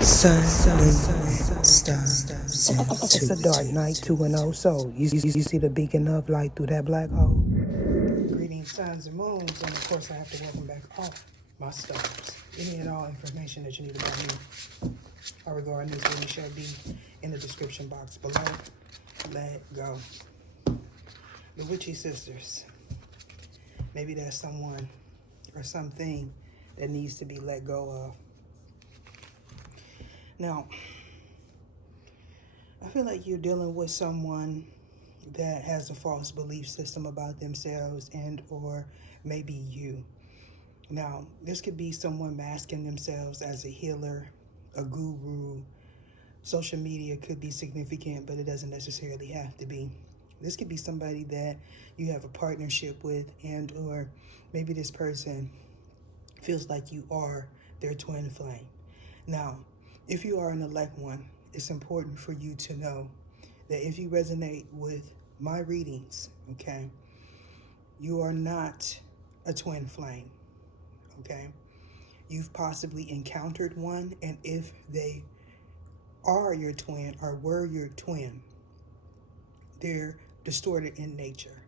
Sunmoonandstarsintuitive. It's a dark night, 2-0. So, you see the beacon of light through that black hole? Greetings, suns and moons. And of course, I have to welcome back all my stars. Any and all information that you need about me or regarding this reading shall be in the description box below. Let go. The Witchy Sisters. Maybe that's someone or something that needs to be let go of. Now, I feel like you're dealing with someone that has a false belief system about themselves and or maybe you. Now, this could be someone masking themselves as a healer, a guru. Social media could be significant, but it doesn't necessarily have to be. This could be somebody that you have a partnership with and or maybe this person feels like you are their twin flame. Now, if you are an elect one, it's important for you to know that if you resonate with my readings, okay, you are not a twin flame, okay? You've possibly encountered one, and if they are your twin or were your twin, they're distorted in nature.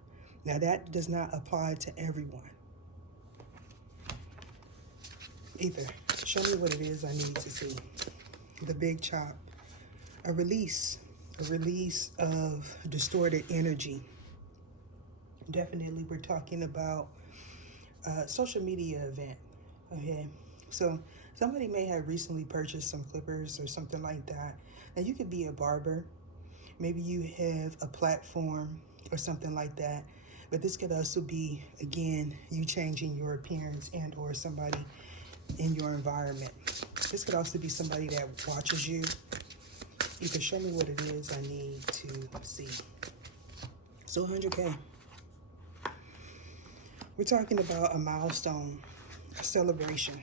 Now, that does not apply to everyone. Ether, show me what it is I need to see. The big chop. A release of distorted energy. Definitely, we're talking about a social media event, okay? So somebody may have recently purchased some clippers or something like that. And you could be a barber. Maybe you have a platform or something like that. But this could also be, again, you changing your appearance and or somebody in your environment. This could also be somebody that watches you. You can show me what it is I need to see. So 100K. We're talking about a milestone, a celebration.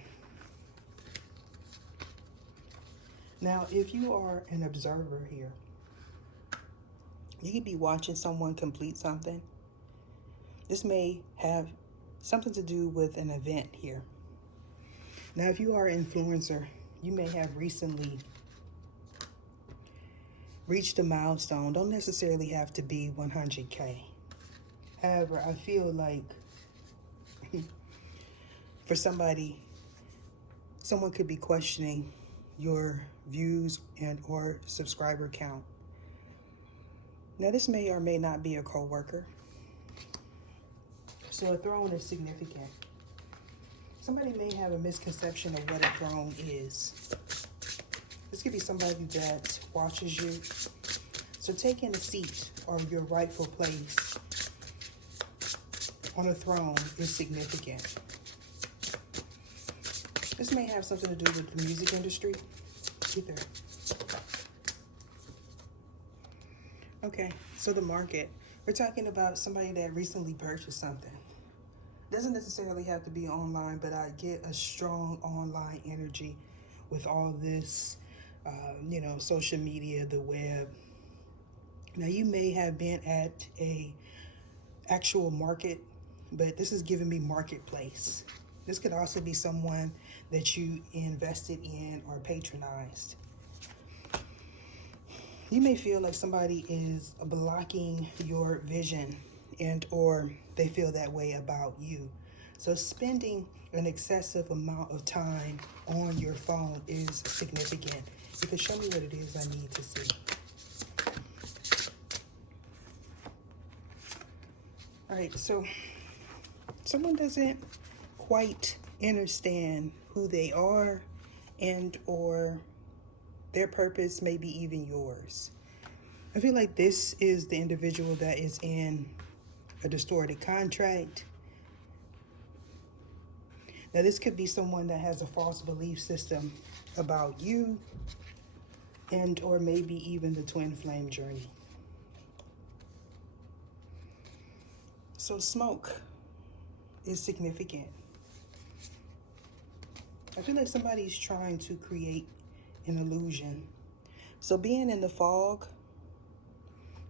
Now, if you are an observer here, you could be watching someone complete something. This may have something to do with an event here. Now, if you are an influencer, you may have recently reached a milestone. Don't necessarily have to be 100K. However, I feel like for somebody, someone could be questioning your views and or subscriber count. Now, this may or may not be a co-worker. So a throne is significant. Somebody may have a misconception of what a throne is. This could be somebody that watches you. So taking a seat or your rightful place on a throne is significant. This may have something to do with the music industry. Either. Okay, so the market. We're talking about somebody that recently purchased something. Doesn't necessarily have to be online, but I get a strong online energy with all this, social media, the web. Now, you may have been at a actual market, but this is giving me marketplace. This could also be someone that you invested in or patronized. You may feel like somebody is blocking your vision and or they feel that way about you. So spending an excessive amount of time on your phone is significant. You can show me what it is I need to see. All right, so someone doesn't quite understand who they are and or their purpose, maybe even yours. I feel like this is the individual that is in a distorted contract. Now, this could be someone that has a false belief system about you and or maybe even the twin flame journey. So smoke is significant. I feel like somebody's trying to create an illusion. So being in the fog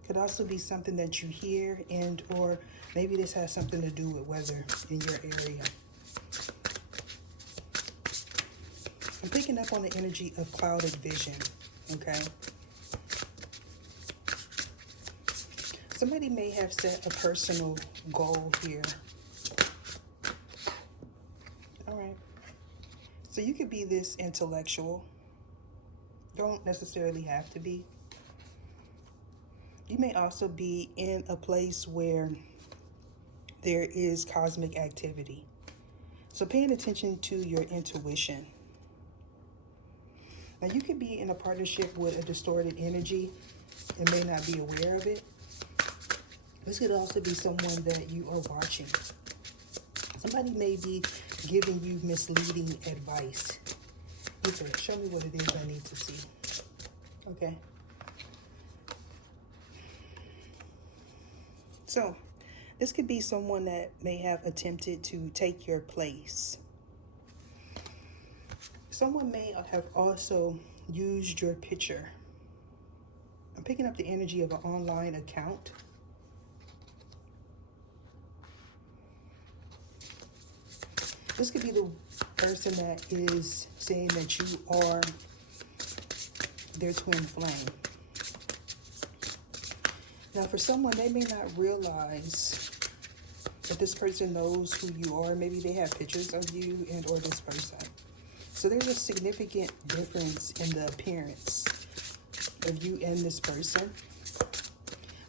could also be something that you hear and or maybe this has something to do with weather in your area. I'm picking up on the energy of clouded vision, okay? Somebody may have set a personal goal here. All right. So you could be this intellectual. Don't necessarily have to be. You may also be in a place where there is cosmic activity. So paying attention to your intuition. Now you could be in a partnership with a distorted energy and may not be aware of it. This could also be someone that you are watching. Somebody may be giving you misleading advice. Ether, show me what it is I need to see. Okay. So, this could be someone that may have attempted to take your place. Someone may have also used your picture. I'm picking up the energy of an online account. This could be the person that is saying that you are their twin flame. Now, for someone, they may not realize that this person knows who you are. Maybe they have pictures of you and or this person. So there's a significant difference in the appearance of you and this person.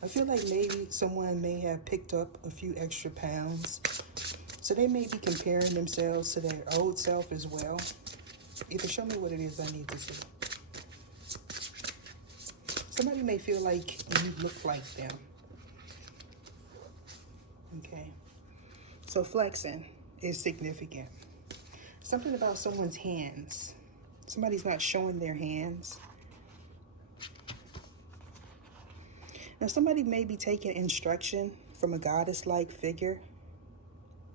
I feel like maybe someone may have picked up a few extra pounds. So they may be comparing themselves to their old self as well. Either show me what it is I need to see. Somebody may feel like you look like them. Okay. So flexing is significant. Something about someone's hands. Somebody's not showing their hands. Now somebody may be taking instruction from a goddess-like figure.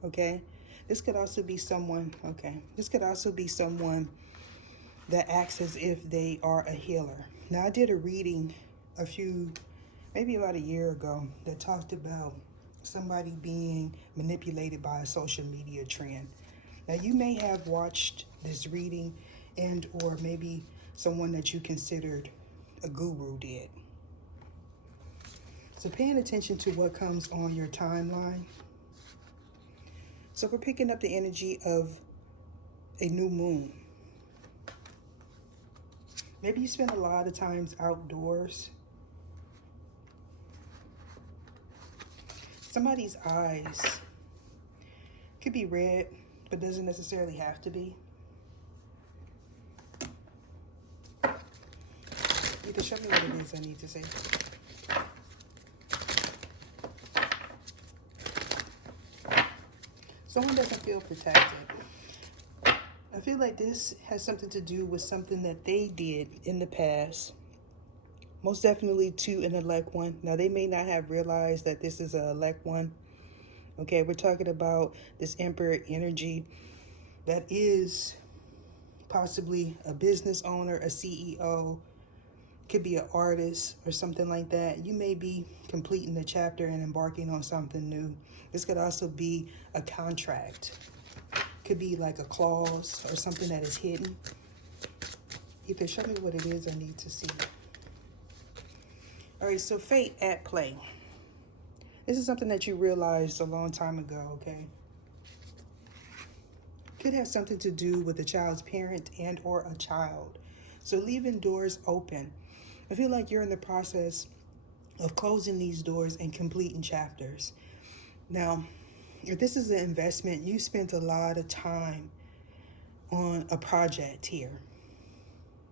Okay, this could also be someone, this could also be someone that acts as if they are a healer. Now, I did a reading maybe about a year ago that talked about somebody being manipulated by a social media trend. Now, you may have watched this reading and or maybe someone that you considered a guru did. So paying attention to what comes on your timeline. So we're picking up the energy of a new moon. Maybe you spend a lot of times outdoors. Somebody's eyes could be red, but doesn't necessarily have to be. You can show me what it is I need to say. Someone doesn't feel protected. I feel like this has something to do with something that they did in the past. Most definitely to an elect one. Now, they may not have realized that this is an elect one. Okay, we're talking about this Emperor energy that is possibly a business owner, a CEO, could be an artist or something like that. You may be completing the chapter and embarking on something new. This could also be a contract. Could be like a clause or something that is hidden. Ether, show me what it is I need to see. All right, so fate at play. This is something that you realized a long time ago, okay? Could have something to do with a child's parent and or a child. So leaving doors open. I feel like you're in the process of closing these doors and completing chapters. Now, if this is an investment, you spent a lot of time on a project here.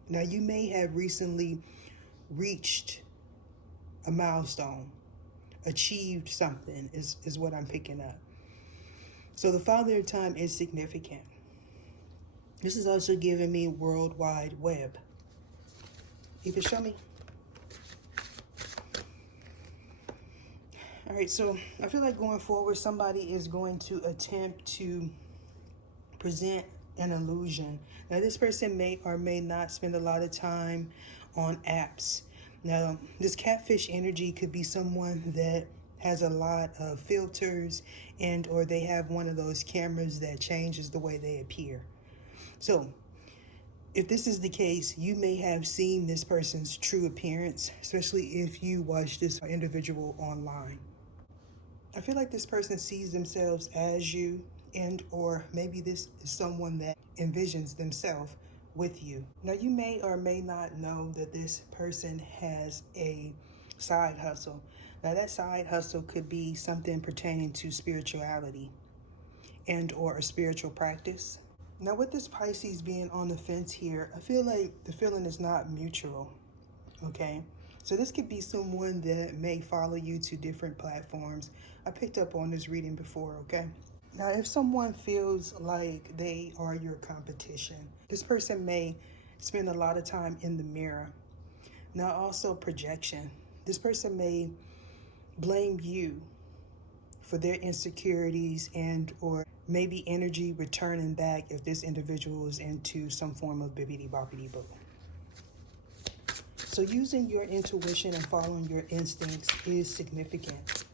Now, you may have recently reached a milestone, achieved something is what I'm picking up. So the Father of Time is significant. This is also giving me World Wide Web. Either show me. All right, so I feel like going forward, somebody is going to attempt to present an illusion. Now, this person may or may not spend a lot of time on apps. Now, this catfish energy could be someone that has a lot of filters and or they have one of those cameras that changes the way they appear. So If this is the case, you may have seen this person's true appearance, especially if you watch this individual online. I feel like this person sees themselves as you, and or maybe this is someone that envisions themselves with you. Now, you may or may not know that this person has a side hustle. Now, that side hustle could be something pertaining to spirituality and or a spiritual practice. Now, with this Pisces being on the fence here, I feel like the feeling is not mutual, okay? So this could be someone that may follow you to different platforms. I picked up on this reading before, okay? Now, if someone feels like they are your competition, this person may spend a lot of time in the mirror. Now, also projection. This person may blame you for their insecurities and or maybe energy returning back if this individual is into some form of bibbidi boppity boo. So using your intuition and following your instincts is significant.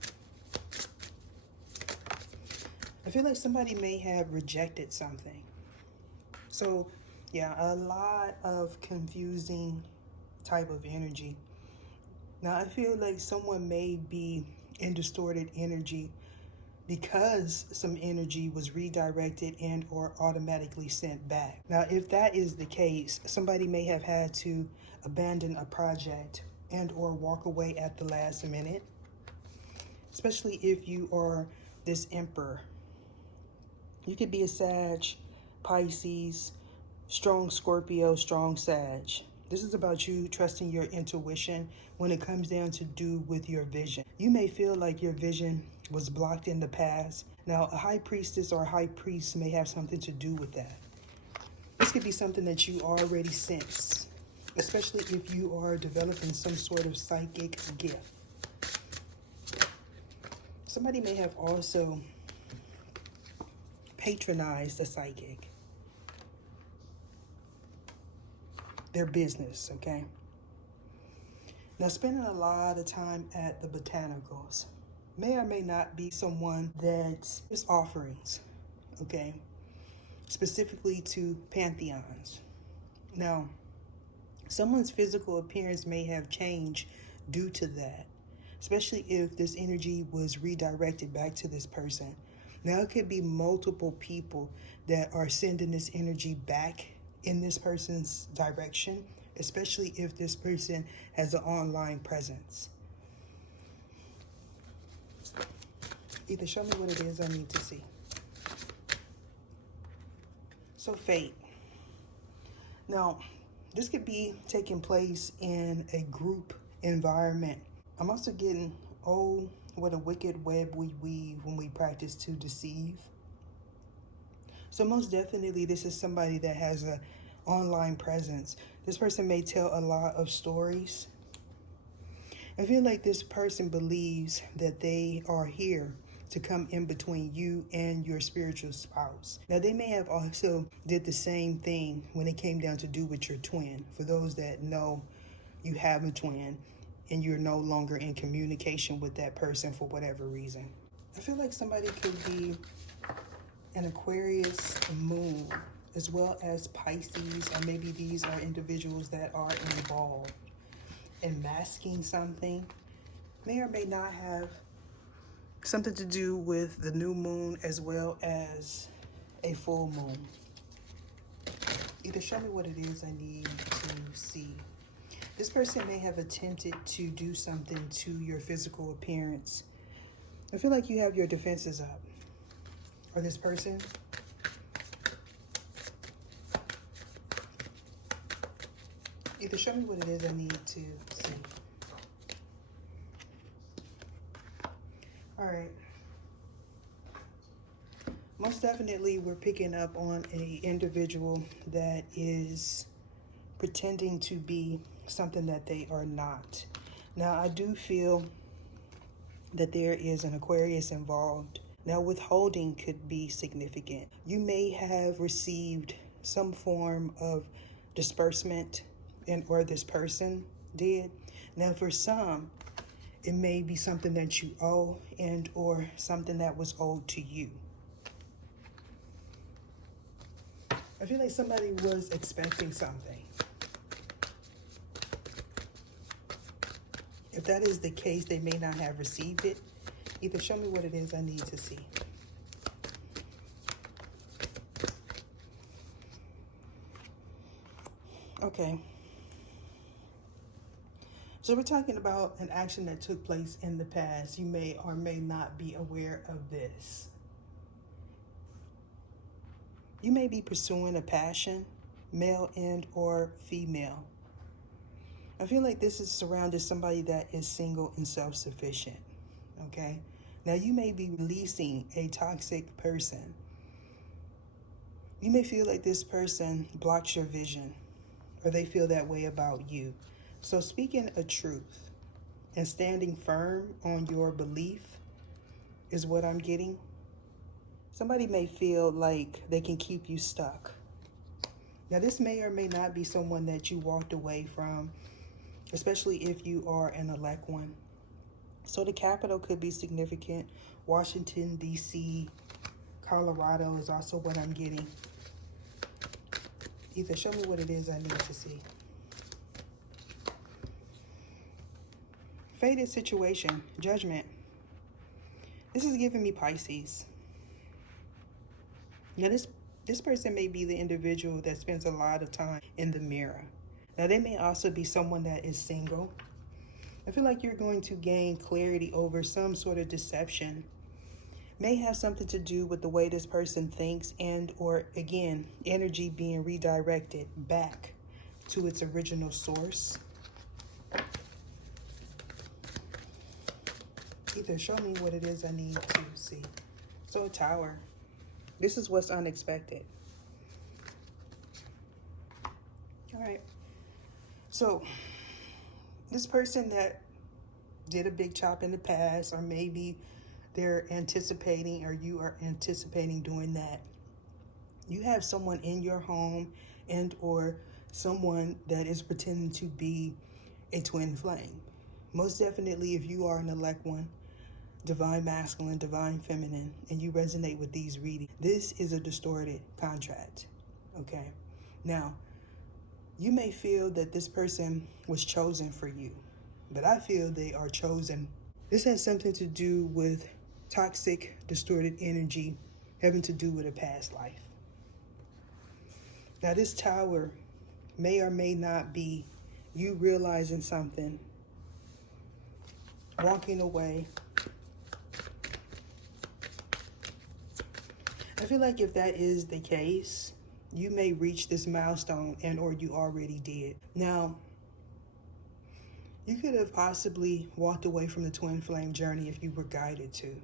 I feel like somebody may have rejected something. So yeah, a lot of confusing type of energy. Now I feel like someone may be in distorted energy because some energy was redirected and or automatically sent back. Now, if that is the case, somebody may have had to abandon a project and or walk away at the last minute, especially if you are this emperor. You could be a Sag, Pisces, strong Scorpio, strong Sag. This is about you trusting your intuition when it comes down to do with your vision. You may feel like your vision was blocked in the past. Now, a high priestess or a high priest may have something to do with that. This could be something that you already sense, especially if you are developing some sort of psychic gift. Somebody may have also patronized a psychic. Their business, okay? Now, spending a lot of time at the botanicals may or may not be someone that is offerings, okay? Specifically to pantheons. Now, someone's physical appearance may have changed due to that, especially if this energy was redirected back to this person. Now, it could be multiple people that are sending this energy back in this person's direction, especially if this person has an online presence. Either show me what it is I need to see. So fate. Now, this could be taking place in a group environment. I'm also getting, oh, what a wicked web we weave when we practice to deceive. So most definitely, this is somebody that has an online presence. This person may tell a lot of stories. I feel like this person believes that they are here to come in between you and your spiritual spouse. Now, they may have also did the same thing when it came down to do with your twin. For those that know you have a twin and you're no longer in communication with that person for whatever reason. I feel like somebody could be an Aquarius moon, as well as Pisces, or maybe these are individuals that are involved in masking something. May or may not have something to do with the new moon as well as a full moon. Either show me what it is I need to see. This person may have attempted to do something to your physical appearance. I feel like you have your defenses up. Or this person. Either show me what it is I need to see. All right. Most definitely, we're picking up on an individual that is pretending to be something that they are not. Now, I do feel that there is an Aquarius involved. Now, withholding could be significant. You may have received some form of disbursement, and or this person did. Now, for some, it may be something that you owe and or something that was owed to you. I feel like somebody was expecting something. If that is the case, they may not have received it. Either show me what it is I need to see. Okay. So we're talking about an action that took place in the past. You may or may not be aware of this. You may be pursuing a passion, male and or female. I feel like this is surrounded somebody that is single and self-sufficient, okay? Now you may be releasing a toxic person. You may feel like this person blocks your vision, or they feel that way about you. So speaking a truth and standing firm on your belief is what I'm getting. Somebody may feel like they can keep you stuck. Now this may or may not be someone that you walked away from, especially if you are an elect one. So the capital could be significant. Washington, D.C., Colorado is also what I'm getting. Either show me what it is I need to see. Fated situation, judgment. This is giving me Pisces. Now this person may be the individual that spends a lot of time in the mirror. Now they may also be someone that is single. I feel like you're going to gain clarity over some sort of deception. May have something to do with the way this person thinks and or again, energy being redirected back to its original source. Either show me what it is I need to see. So a tower. This is what's unexpected. All right. So this person that did a big chop in the past, or maybe they're anticipating, or you are anticipating doing that. You have someone in your home and or someone that is pretending to be a twin flame. Most definitely, if you are an elect one, divine masculine, divine feminine, and you resonate with these readings, this is a distorted contract, okay? Now, you may feel that this person was chosen for you, but I feel they are chosen. This has something to do with toxic, distorted energy having to do with a past life. Now, this tower may or may not be you realizing something, walking away. I feel like if that is the case, you may reach this milestone and or you already did. Now, you could have possibly walked away from the twin flame journey if you were guided to.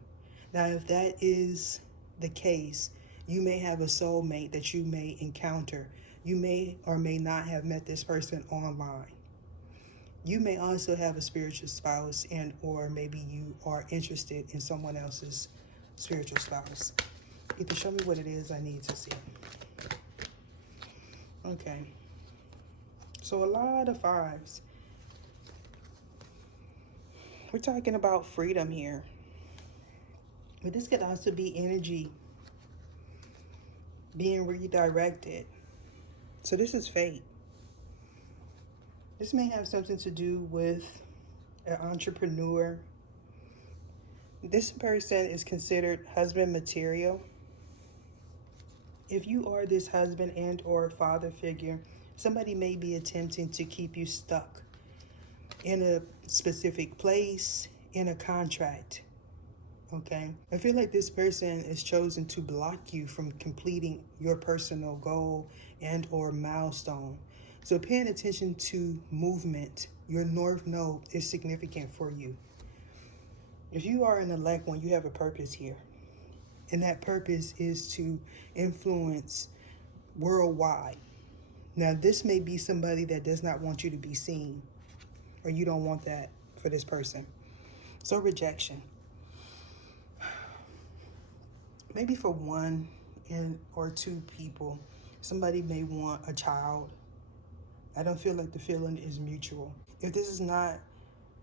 Now, if that is the case, you may have a soulmate that you may encounter. You may or may not have met this person online. You may also have a spiritual spouse and or maybe you are interested in someone else's spiritual spouse. Either show me what it is I need to see. Okay. So a lot of fives. We're talking about freedom here. But this could also be energy being redirected. So this is fate. This may have something to do with an entrepreneur. This person is considered husband material. If you are this husband and or father figure, somebody may be attempting to keep you stuck in a specific place, in a contract, okay? I feel like this person is chosen to block you from completing your personal goal and or milestone. So paying attention to movement, your north node is significant for you. If you are an elect one, you have a purpose here. And that purpose is to influence worldwide. Now, this may be somebody that does not want you to be seen, or you don't want that for this person. So rejection. Maybe for one or two people, somebody may want a child. I don't feel like the feeling is mutual. If this is not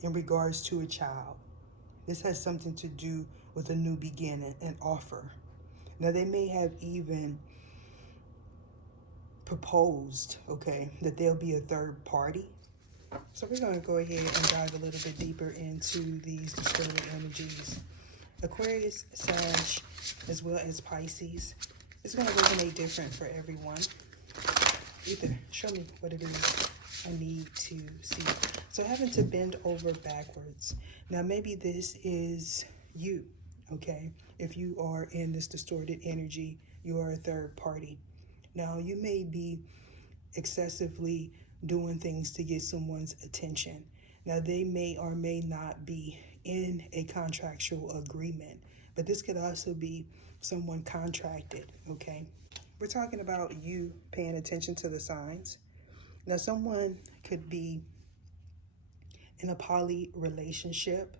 in regards to a child, this has something to do with a new beginning, an offer. Now, they may have even proposed, okay, that there'll be a third party. So we're going to go ahead and dive a little bit deeper into these distorted energies. Aquarius, Sag, as well as Pisces. It's going to resonate different for everyone. Ether, show me what it is I need to see. So having to bend over backwards. Now maybe this is you, okay? If you are in this distorted energy, you are a third party. Now you may be excessively doing things to get someone's attention. Now they may or may not be in a contractual agreement, but this could also be someone contracted, okay? We're talking about you paying attention to the signs. Now someone could be in a poly relationship.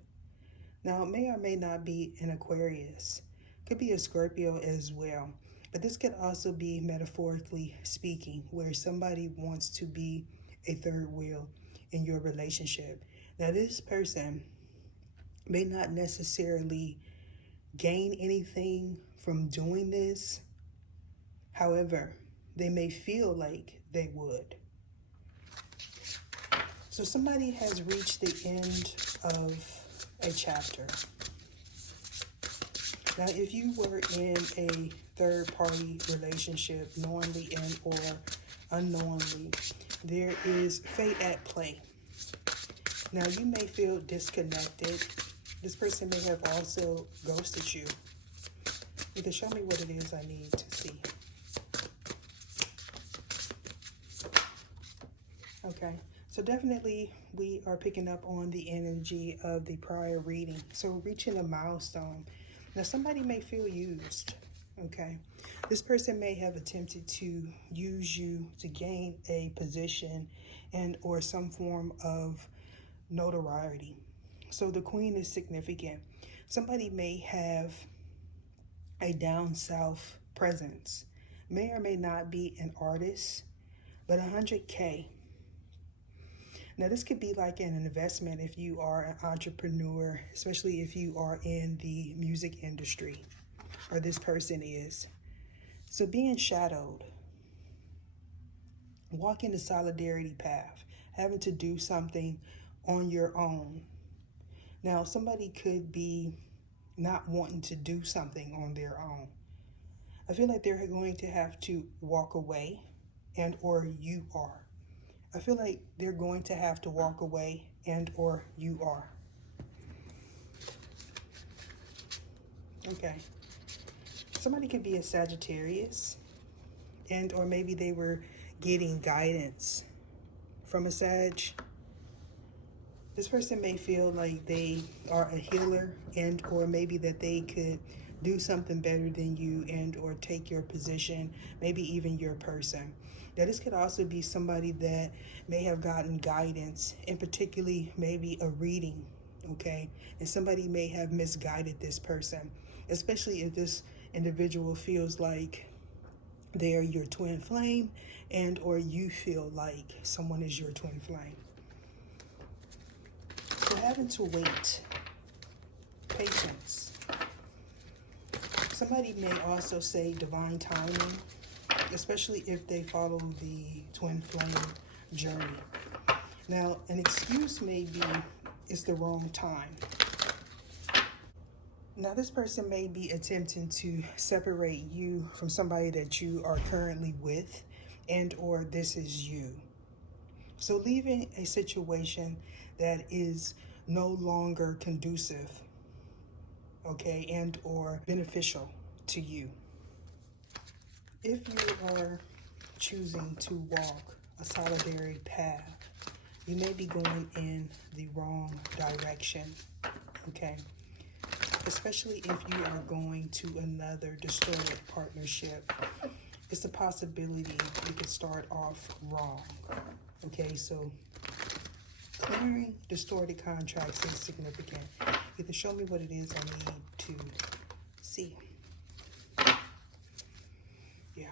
Now it may or may not be an Aquarius. Could be a Scorpio as well. But this could also be, metaphorically speaking, where somebody wants to be a third wheel in your relationship. Now this person may not necessarily gain anything from doing this. However, they may feel like they would. So somebody has reached the end of a chapter. Now, if you were in a third-party relationship, knowingly and or unknowingly, there is fate at play. Now, you may feel disconnected. This person may have also ghosted you. Either show me what it is I need to see. Okay, so definitely we are picking up on the energy of the prior reading. So reaching a milestone. Now somebody may feel used, okay? This person may have attempted to use you to gain a position and or some form of notoriety. So the Queen is significant. Somebody may have a down south presence. May or may not be an artist, but 100K. Now, this could be like an investment if you are an entrepreneur, especially if you are in the music industry, or this person is. So being shadowed, walking the solidarity path, having to do something on your own. Now, somebody could be not wanting to do something on their own. I feel like they're going to have to walk away, and or you are. I feel like they're going to have to walk away, and or you are. Okay. Somebody could be a Sagittarius, and or maybe they were getting guidance from a Sag. This person may feel like they are a healer, and or maybe that they could do something better than you and or take your position, maybe even your person. Now, this could also be somebody that may have gotten guidance, and particularly maybe a reading, okay? And somebody may have misguided this person, especially if this individual feels like they're your twin flame, and or you feel like someone is your twin flame. So having to wait, patience. Somebody may also say divine timing, especially if they follow the twin flame journey. Now, an excuse may be it's the wrong time. Now, this person may be attempting to separate you from somebody that you are currently with, and or this is you. So leaving a situation that is no longer conducive, okay, and or beneficial to you. If you are choosing to walk a solitary path, you may be going in the wrong direction, okay? Especially if you are going to another distorted partnership, it's a possibility you could start off wrong, okay? So clearing distorted contracts is significant. Either show me what it is I need to see. Yeah.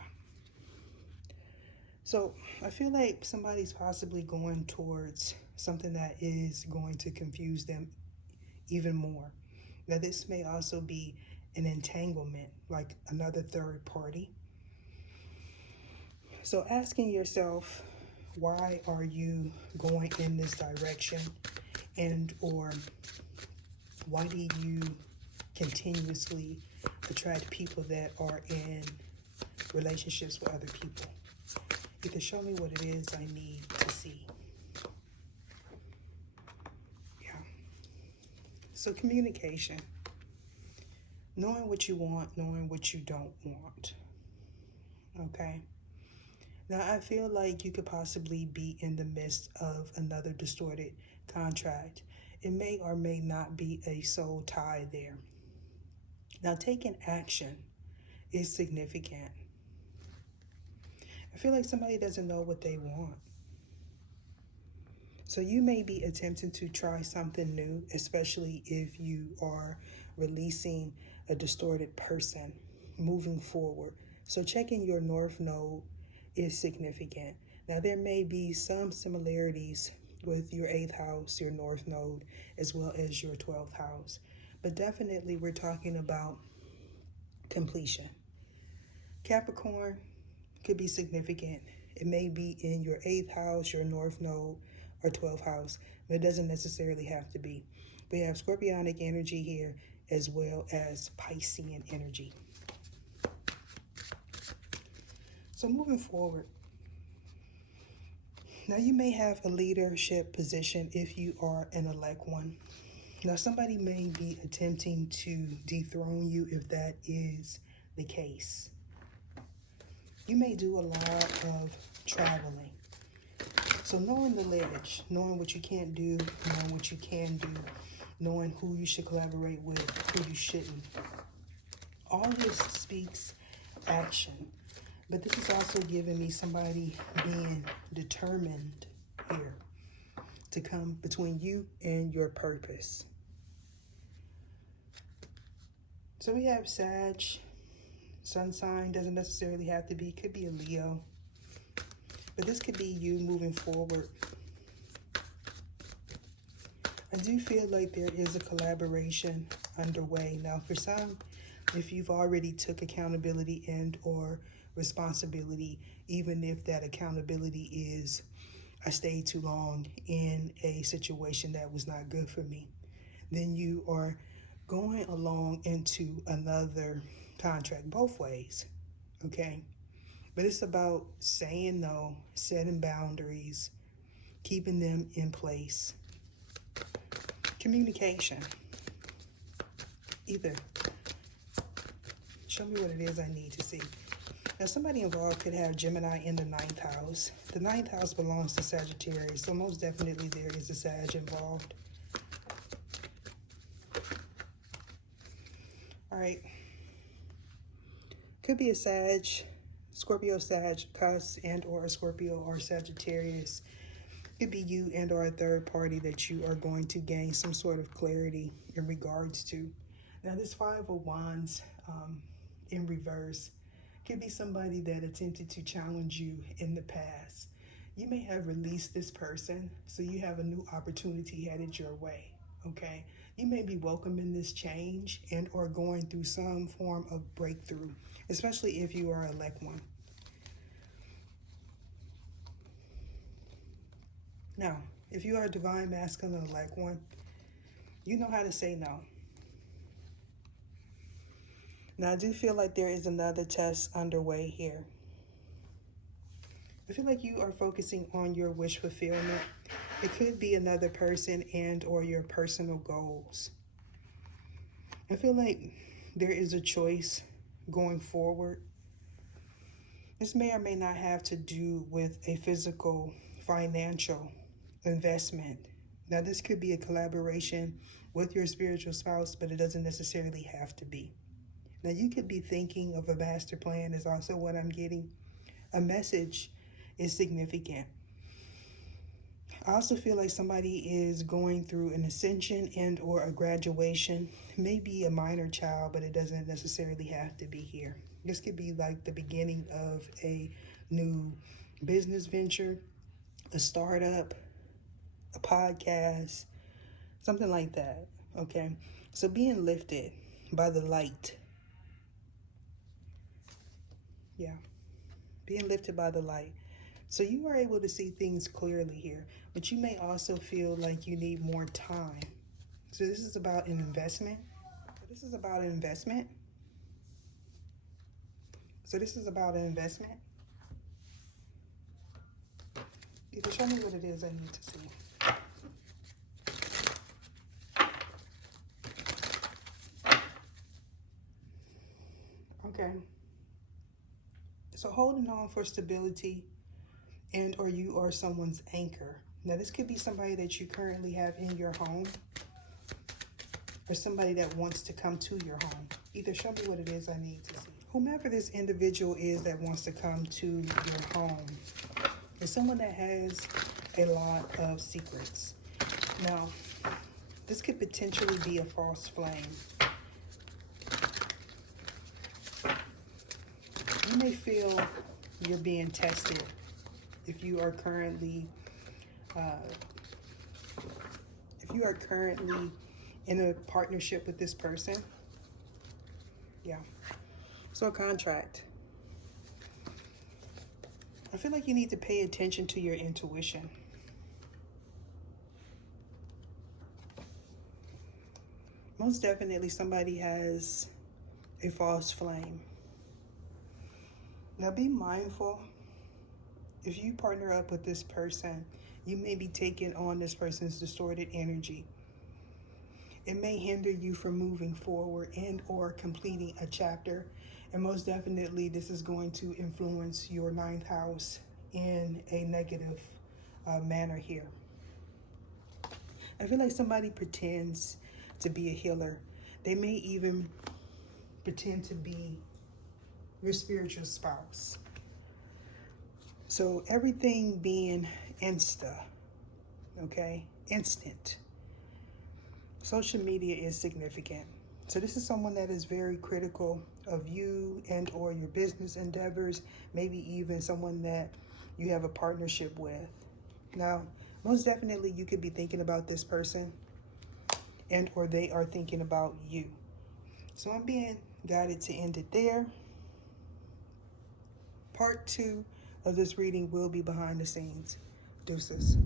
So I feel like somebody's possibly going towards something that is going to confuse them even more. Now, this may also be an entanglement, like another third party. So asking yourself, why are you going in this direction? And or why do you continuously attract people that are in relationships with other people? Either show me what it is I need to see. Yeah. So communication. Knowing what you want, knowing what you don't want. Okay. Now, I feel like you could possibly be in the midst of another distorted contract. It may or may not be a soul tie there. Now, taking action is significant. I feel like somebody doesn't know what they want. So you may be attempting to try something new, especially if you are releasing a distorted person moving forward. So checking your North Node is significant. Now, there may be some similarities with your 8th house, your North Node, as well as your 12th house. But definitely we're talking about completion. Capricorn could be significant. It may be in your 8th house, your North Node, or 12th house, but it doesn't necessarily have to be. We have Scorpionic energy here as well as Piscean energy. So moving forward, now you may have a leadership position if you are an elect one. Now somebody may be attempting to dethrone you if that is the case. You may do a lot of traveling. So knowing the ledge, knowing what you can't do, knowing what you can do, knowing who you should collaborate with, who you shouldn't. All this speaks action. But this is also giving me somebody being determined here to come between you and your purpose. So we have Sag, sun sign, doesn't necessarily have to be, could be a Leo. But this could be you moving forward. I do feel like there is a collaboration underway. Now for some, if you've already took accountability and or responsibility, even if that accountability is, I stayed too long in a situation that was not good for me, then you are going along into another contract both ways, okay? But it's about saying no, setting boundaries, keeping them in place. Communication. Either show me what it is I need to see. Now, somebody involved could have Gemini in the 9th house. The 9th house belongs to Sagittarius, so most definitely there is a Sag involved. All right. Could be a Sag, Scorpio, Sag, Cus, and or a Scorpio or Sagittarius. Could be you and or a third party that you are going to gain some sort of clarity in regards to. Now, this 5 of Wands in reverse could be somebody that attempted to challenge you in the past. You may have released this person, so you have a new opportunity headed your way, okay? You may be welcoming this change and or going through some form of breakthrough, especially if you are a elect one. Now, if you are a divine masculine elect one, you know how to say no. Now, I do feel like there is another test underway here. I feel like you are focusing on your wish fulfillment. It could be another person and or your personal goals. I feel like there is a choice going forward. This may or may not have to do with a physical, financial investment. Now, this could be a collaboration with your spiritual spouse, but it doesn't necessarily have to be. Now, you could be thinking of a master plan is also what I'm getting. A message is significant. I also feel like somebody is going through an ascension and or a graduation. Maybe a minor child, but it doesn't necessarily have to be here. This could be like the beginning of a new business venture, a startup, a podcast, something like that, okay? So being lifted by the light. Yeah. being lifted by the light. So you are able to see things clearly here, but you may also feel like you need more time. So this is about an investment. This is about an investment. So this is about an investment. Either show me what it is I need to see. Okay. So holding on for stability, and or you are someone's anchor. Now this could be somebody that you currently have in your home, or somebody that wants to come to your home. Either show me what it is I need to see. Whomever this individual is that wants to come to your home is someone that has a lot of secrets. Now, this could potentially be a false flame. You may feel you're being tested if you are currently in a partnership with this person. Yeah. So a contract. I feel like you need to pay attention to your intuition. Most definitely somebody has a false flame. Now be mindful. If you partner up with this person, you may be taking on this person's distorted energy. It may hinder you from moving forward and or completing a chapter. And most definitely this is going to influence your 9th house in a negative manner here. I feel like somebody pretends to be a healer. They may even pretend to be your spiritual spouse. So everything being okay? Instant. Social media is significant. So this is someone that is very critical of you and or your business endeavors, maybe even someone that you have a partnership with. Now, most definitely you could be thinking about this person and or they are thinking about you. So I'm being guided to end it there. Part 2 of this reading will be behind the scenes. Deuces.